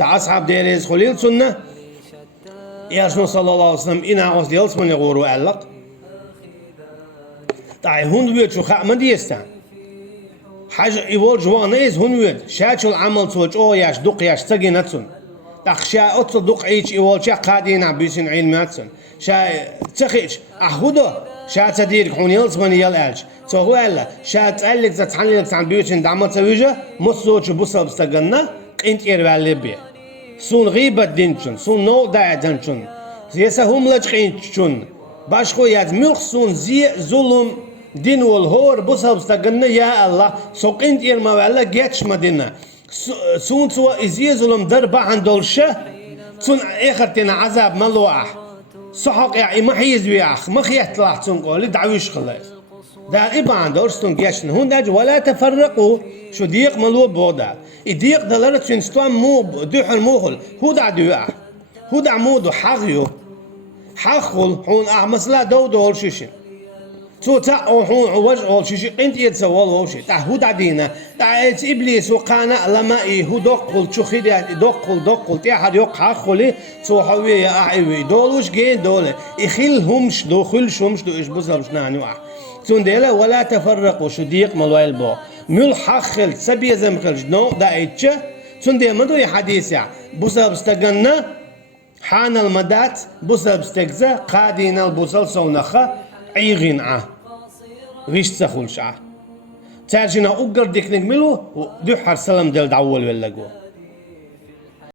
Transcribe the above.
أصحاب ديريز خليل سنة ياشنو صلى الله عليه وسلم إنا عوز ديالس من يغورو أعلق طاي هون ويد شو خا ما ديستان حاجة يقول جوانا إيز هون ويد شاتشو العمل توج أو ياش دق ياش تجي نتسون تخشى أتصل دق عيش يقول شا قادين عبيسين عين ماتسون شا تخيش أخوده شا تدير حون يلس من يلالش سو هو ألا شا تقلك تتحللك عن بيوتين دعمة سويجة مصوتش بوصل بستجنا أنت إربال لبيه سون غيبة دينشون سون نو دا دينشون زيسا هم لجقينشون باشخو ياد ملخ سون زي ظلم دين والهور بوصل بستجنا يا الله سوق أنت إرما ولا جاتش مدينة سون سوا إزي ظلم دربا عندولشه سون آخرتنا عذاب ملوح صحق يعني ما حيز بياخ ما خيات طلعت سون قولي دعويش خلاص دا إبان دورستون جاشن هون داج ولا تفرقوا شو ديق ملو بودا يديق دلرت سنستوان مو دوحل موخل هو دا دواه هو دا مودو حغيو حخل هون أعمسلا دول شيشين سو تا هون عوج أول شيء أنت يتسوال وشي تا هو دا دينا تا إبليس وقانا لما هو دقل شو خير دقل تي حد يق حخلي سو حوي يا أعوي دولوش جين دولة يخيل همش دو خلش همش دو إيش بزلمش نانيوع تندلا ولا تفرقوا شو ديق ملوال بو مل حخل سبي زمخلش نو دا إيش تندلا مدو يحديث يا بوسا بستجنا حان المدات بوسا بستجزا قادين البوسل سونخا عيغين ريش تسخلش تاجنا أقر ديك نجملو دو حر سلام دل دعول ولا جو